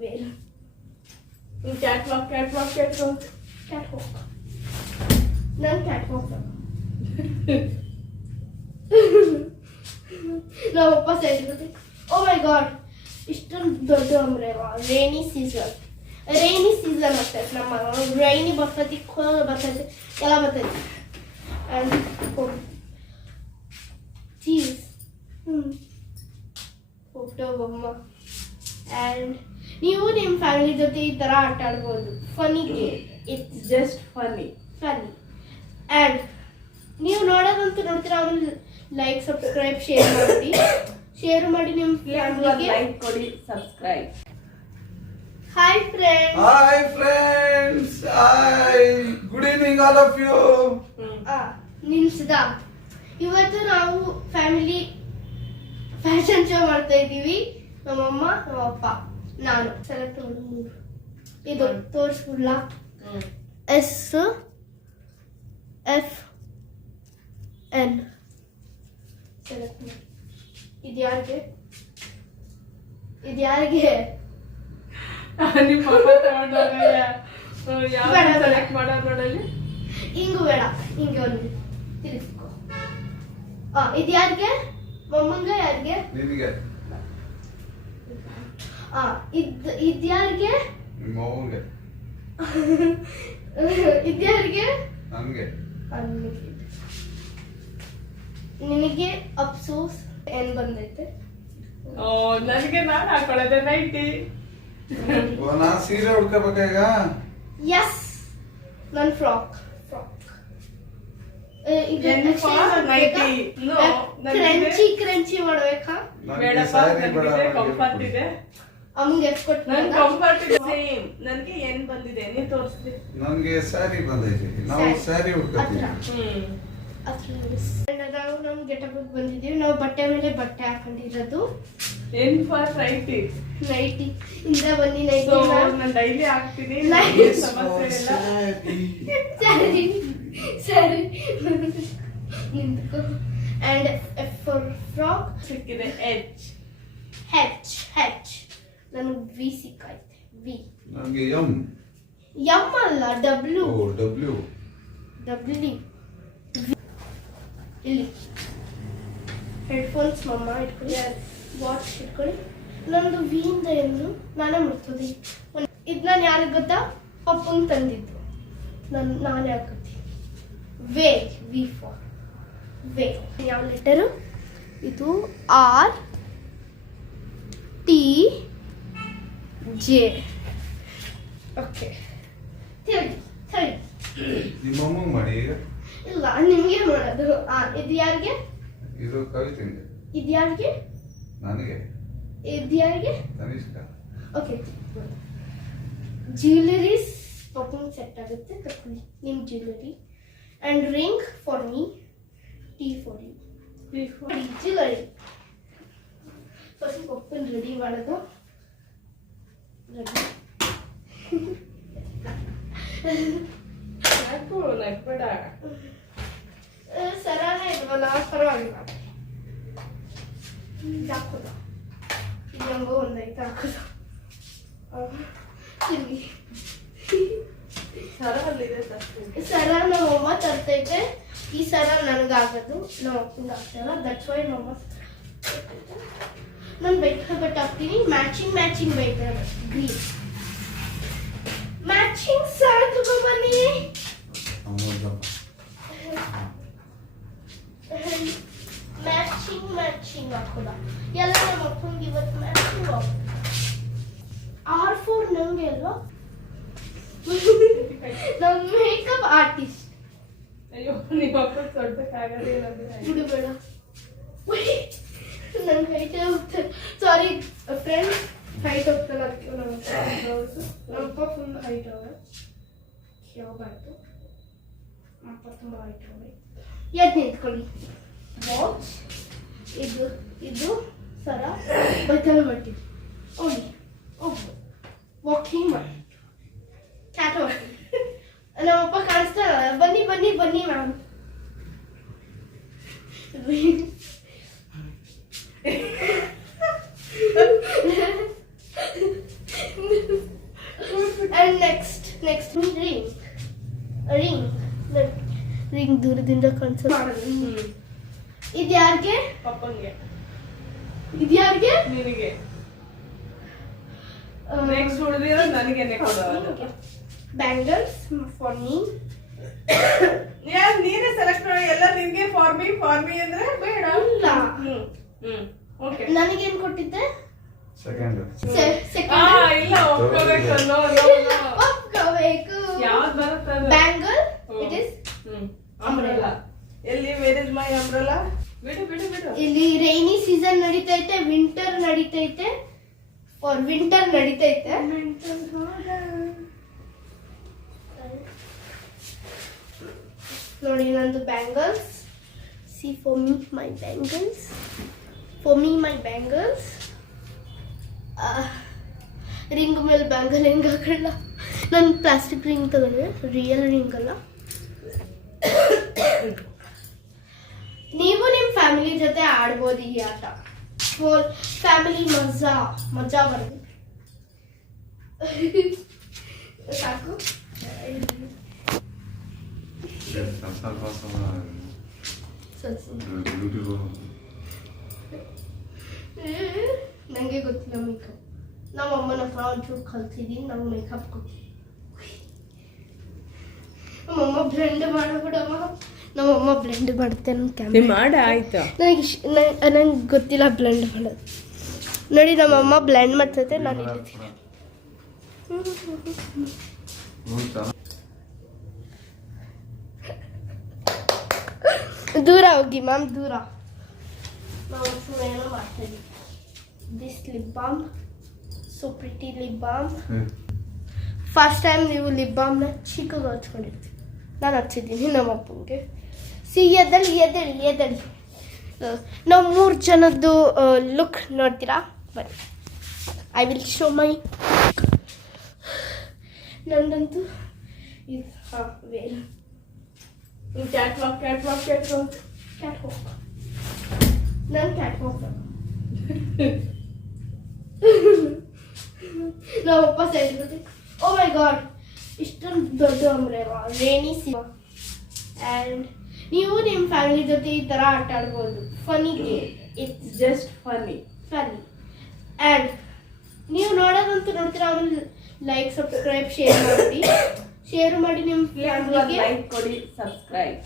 Veil cat walk cat walk cat walk cat walk ನಾನು cat walk ನಮ್ಮಪ್ಪ side oh my god ಇಷ್ಟೊಂದು ದೊಡ್ಡ ಅಂಬ್ರೆವಾ rainy season ಅಷ್ಟೇ ನಮ್ಮ ರೈನಿ ಬರ್ತೈತಿ ಕೋಲ್ ಬರ್ತೈತಿ ಎಲ್ಲ ಬರ್ತೈತಿ ಆ್ಯಂಡ್ ಚೀಸ್ ಫೋಟೋ ಬೊಮ್ಮ ಆ್ಯಂಡ್ ನೀವು ನಿಮ್ಮ ಫ್ಯಾಮಿಲಿ ಜೊತೆ ಈ ಥರ ಆಟ ಆಡ್ಬೋದು funny game it's just funny and ನೀವು ನೋಡೋದಂತೂ ನೋಡ್ತೀರಾ ಆಮೇಲೆ ಲೈಕ್ ಸಬ್ಸ್ಕ್ರೈಬ್ ಶೇರ್ ಮಾಡಿ ನಿಮ್ಮ ಫ್ಯಾಮಿಲಿಗೆ ಲೈಕ್ ಕೊಡಿ subscribe hi friends hi good evening all of you ನಿಲ್ಸಿದ ಇವತ್ತು ನಾವು ಫ್ಯಾಮಿಲಿ ಫ್ಯಾಷನ್ ಶೋ ಮಾಡ್ತಾ ಇದ್ದೀವಿ ನಮ್ಮಮ್ಮ ನಮ್ಮಪ್ಪ ನಾನು ಸೆಲೆಕ್ಟ್ ಮಾಡಿ 3 ಇದು ತೋರಿಸ್ಬಿಡ್ಲ S F N ಸೆಲೆಕ್ಟ್ ಮಾಡಿ ಇದು ಯಾರಿಗೆ ನಿಮ್ಮ ಅಪ್ಪ ತಗೊಂಡಾಗ ಯಾವ ಸೆಲೆಕ್ಟ್ ಮಾಡೋದು ನೋಡಲಿ ಹಿಂಗು ಬೇಡ ಹಿಂಗೆ ಒಂದು ತಿರುಗಿಸ್ಕೊ ಇದು ಯಾರಿಗೆ ಮಮ್ಮಂಗ ಯಾರಿಗೆ ನಿನಗೆ ಇದು ಯಾರಿಗೆ ನಿಮ್ಮ ಅವ್ವಗೆ ಇದು ಯಾರಿಗೆ ನನಗೆ ನಿನಗೆ ಅಫ್ಸೋಸ್ ಏನ್ ಬಂದೈತೆ ನನಗೆ ನಾನು ಹಾಕೊಳ್ಳೋದೆ ನೈಟಿ ನಾ ಸೀರೆ ಉಡ್ಕೋಬೇಕಾಗ ಎಸ್ ನನ್ ಫ್ರಾಕ್ ಕ್ರಂಚಿ ಮಾಡ್ಬೇಕಾ ಕಂಫರ್ಟ್ ಇದೆ ಅಮ್ಮಗೆ ಎಷ್ಟು ಕೊಟ್ಟು ನನ್ ಕಂಫರ್ಟ್ ಸೇಮ್ ನನಗೆ ಏನ್ ಬಂದಿದೆ ನೀನ್ ತೋರಿಸ್ಲಿ ನನಗೆ ಸ್ಯಾರಿ ಬಂದೈತಿ ನಾವು ಸ್ಯಾರಿ ಉಡ್ಕೋತೀವಿ ನಾವು ನಮ್ ಗೆಟಪ್ ಬಂದಿದೀವಿ ನಾವು ಬಟ್ಟೆ ಮೇಲೆ ಬಟ್ಟೆ ಹಾಕೊಂಡಿರೋದು ಏನ್ ಫಾರ್ ನೈಟಿ ಇಂದ ಬನ್ನಿ ನೈಟಿ ನಾನು ಡೈಲಿ ಹಾಕ್ತೀನಿ ಸಮಸ್ಯೆ ಇಲ್ಲ ಸರಿ ನಿಂತ್ಕೋ ಅಂಡ್ ಫಾರ್ ಫ್ರಾಕ್ ಸಿಕ್ಕಿದೆ ಹೆಚ್ ನನಗೆ ವಿ ಸಿಕ್ಕಾಯ್ತೆ ವಿ ನನಗೆ ಎಂ ಅಲ್ಲ ಡಬ್ಲ್ಯೂ ಡಬ್ಲ್ಯೂ ಇಲ್ಲಿ ಹೆಡ್ಫೋನ್ಸ್ ಮಮ್ಮ ಇಟ್ಕೊಳ್ಳಿ ವಾಚ್ ಇಟ್ಕೊಳ್ಳಿ ನಂದು ವಿ ಇಂದ ಏನು ನಾನೇ ಮಾಡ್ತದೆ ಇದು ನಾನು ಯಾರಿಗೆ ಗೊತ್ತಾ ಪಪ್ಪಂಗೆ ತಂದಿದ್ದು ನಾನೇ ಹಾಕತ್ತೀನಿ ವಿ ಫಾರ್ ವೇ ಯಾವ ಲೆಟರು ಇದು R T J okay third ನಿಮ್ಮ ಅಮ್ಮಂಗೆ ಮಾಡಿ ಈಗ ಇಲ್ಲ ನಿಮಗೆ ಮಾಡೋದು ಇದು ಯಾರಿಗೆ ಇದು ಕವಿತೆಗೆ ಇದು ಯಾರಿಗೆ ನನಗೆ ಇದು ಯಾರಿಗೆ ತನಿಷ್ಕ ಓಕೆ ಜ್ಯುವೆಲರೀಸ್ ಪಪ್ಪಂಗೆ ಸೆಟ್ ಆಗುತ್ತೆ ತಗೊಳ್ಳಿ ನಿಮ್ಮ jewellery and ring for me T for you jewellery first ಪಪ್ಪನ್ ರೆಡಿ ಮಾಡೋದು ರೆಡಿ ಯಾಕೋ ನಗ್ಬೇಡ ಸರಾನೇ ಇಲ್ವಲ್ಲ ಪರವಾಗಿಲ್ಲ ಹಾಕೋದ ಇದು ಹೆಂಗೋ ಒಂದೈತೆ ಹಾಕೋದ ತಿರುಗಿ ಸರ ನಮ್ಮಮ್ಮ ತರ್ತೈತೆ ಈ ಸರ ನನಗಾಗೋದು ನಮ್ಮ ಅಪ್ಪಂಗೆ ಆಗ್ತಾರ ದಟ್ಸ್ ವೈ ನಮ್ಮಮ್ಮ ನಾನು ಬೈಕ್ ಬಟ್ ಹಾಕ್ತೀನಿ matching bike green matching sir ತಗೊಂಡ್ಬನ್ನಿ ಮ್ಯಾಚಿಂಗ್ ಹಾಕೋದ ಎಲ್ಲ ನಮ್ಮ ಅಪ್ಪಂಗೆ ಇವತ್ತು ಮ್ಯಾಚಿಂಗ್ R4 ನಂಗೆ ಅಲ್ವಾ ನಮ್ಮ ಮೇಕಪ್ ಆರ್ಟಿಸ್ಟ್ ಅಯ್ಯೋ ನಿಮ್ಮ ಅಪ್ಪ ತೊಡ್ಬೇಕಾಗದೆ ಬಿಡುಬೇಡ ನನ್ನ ಹೈಟ್ ಹೋಗ್ತಾರೆ ಸಾರಿ ಫ್ರೆಂಡ್ಸ್ ಹೈಟ್ ಹೋಗ್ತಲ್ಲ ನಮ್ಮಪ್ಪ ಫುಲ್ ಹೈಟ್ ಅವ ಯಾವಾಗಾಯ್ತು ಅಪ್ಪ ತುಂಬ ಹೈಟ್ ಅವ ಎದ್ದು ನಿಂತ್ಕೊಳ್ಳಿ ವಾಚ್ ಇದು ಸರ ಬೈತಲ್ ಮಾಡ್ತೀವಿ ಹೋಗಿ ವಾಕಿಂಗ್ ಮಾಡಿ ಕ್ಯಾಟ್ ವಾಕಿಂಗ್ ನಮ್ಮಪ್ಪ ಕಾಣಿಸ್ತಾರ ಬನ್ನಿ ma'am next ring ring ring ದೂರದಿಂದ ಕಾಣಿಸೋದು. ಇದು ಯಾರಿಗೆ? ಪಪ್ಪಂಗೆ. ಇದು ಯಾರಿಗೆ? ನಿನಗೆ. ನೆಕ್ಸ್ಟ್ ಉಳಿದಿರೋ ನನಗೆ ಕೊಡೋದು. Bangles for me. ಯಾರು ನೀನೇ ಸೆಲೆಕ್ಟ್ ಮಾಡಿ ಎಲ್ಲ ನಿನ್ಗೆ ಫಾರ್ ಮೀ ಅಂದ್ರೆ ಬೇಡ. ಇಲ್ಲ. ಓಕೆ. ನನಗೇನ್ ಕೊಟ್ಟಿದ್ದೆ? ಸೆಕೆಂಡ್ ಇಲ್ಲ ಒಪ್ಕೋಬೇಕು. ಒಪ್ಕೋಬೇಕು. ಯಾವ್ದು ಬರುತ್ತೆ ಅದು? Bangle it is umbrella. ಎಲ್ಲಿ ವೇರ್ ಇಸ್ ಮೈ ಅಂಬ್ರೆಲಾ? ಬಿಡು ಬಿಡು ಬಿಡು. ಇಲ್ಲಿ ರೈನಿ ಸೀಸನ್ ನಡೀತೈತೆ, ವಿಂಟರ್ ನಡೀತೈತೆ, ಫಾರ್ ವಿಂಟರ್ ನಡೀತೈತೆ. ನೋಡಿ ನಂದು bangles. See for me my bangles. For me my bangles. Ring ಮೇಲೆ ಬ್ಯಾಂಗಲ್ ಹೆಂಗೆ ಹಾಕಲ್ಲ. ನಾನು ಪ್ಲಾಸ್ಟಿಕ್ ರಿಂಗ್ ತಗೊಂಡೆ, ರಿಯಲ್ ರಿಂಗ್ ಅಲ್ಲ. ನೀವು ನಿಮ್ಮ ಫ್ಯಾಮಿಲಿ ಜೊತೆ ಆಡ್ಬೋದು ಈ ಆಟ. ಫುಲ್ ಫ್ಯಾಮಿಲಿ ಮಜಾ ಬರುತ್ತೆ. ಸಾಕು. ನನಗೆ ಗೊತ್ತಿಲ್ಲ ಮೇಕಪ್. ನಮ್ಮ ಅಮ್ಮನ ಹತ್ರ ಒಂಚೂರು ಕಲ್ತಿದ್ದೀನಿ. ನಾವು ಮೇಕಪ್ ಕೊಟ್ಟು ನಮ್ಮಮ್ಮ ಬ್ಲೆಂಡ್ ಮಾಡಬಿಡಮ್ಮ. ನಮ್ಮಮ್ಮ ಬ್ಲೆಂಡ್ ಮಾಡುತ್ತೆ. ನನ್ನ ಮಾಡ ಆಯ್ತು. ನನಗೆ ಗೊತ್ತಿಲ್ಲ ಬ್ಲೆಂಡ್ ಮಾಡೋದು. ನೋಡಿ ನಮ್ಮಮ್ಮ ಬ್ಲೆಂಡ್ ಮಾಡ್ತೈತೆ, ನಾನು ಇಲ್ಲಿದ್ದೀನಿ. ದೂರ ಹೋಗಿ ಮ್ಯಾಮ್, ದೂರ. ನಾವು ಏನೋ ಮಾಡ್ತಾ ಇದ್ದೀವಿ. This lip balm, so pretty lip balm. First time ನೀವು ಲಿಪ್ ಬಾಮ್ನ ಚಿಕ್ಕಗೆ ಹಚ್ಕೊಂಡಿರ್ತೀವಿ. ನಾನು ಹಚ್ಚಿದ್ದೀನಿ ನಮ್ಮ ಅಪ್ಪನಿಗೆ. ಸಿ ಎದಳಿ. ನಾವು 3 ಜನದ್ದು ಲುಕ್ ನೋಡ್ತೀರಾ? ಬನ್ನಿ, ಐ ವಿಲ್ ಶೋ ಮೈ. ನಂದಂತೂ ಇದು ವೇಲ್. Cat walk. ನಾನು ಕ್ಯಾಟ್ ವಾಕ್. ನಮ್ಮಪ್ಪ ಸೈಡ್ ಜೊತೆ, ಓ ಮೈ ಗಾಡ್, ಇಷ್ಟೊಂದು ದೊಡ್ಡ ಅಂಬ್ರೆಲಾ, ರೇನಿ ಸೀಸನ್. ಆ್ಯಂಡ್ ನೀವು ನಿಮ್ಮ ಫ್ಯಾಮಿಲಿ ಜೊತೆ ಈ ಥರ ಆಟ ಆಡ್ಬೋದು. Funny game. It's just funny. And ನೀವು ನೋಡೋದಂತೂ ನೋಡ್ತೀರಾ. ಆಮೇಲೆ ಲೈಕ್, ಸಬ್ಸ್ಕ್ರೈಬ್, ಶೇರ್ ಮಾಡಿ ನಿಮ್ಮ ಫ್ಯಾಮಿಲಿಗೆ. ಲೈಕ್ ಕೊಡಿ, ಸಬ್ಸ್ಕ್ರೈಬ್.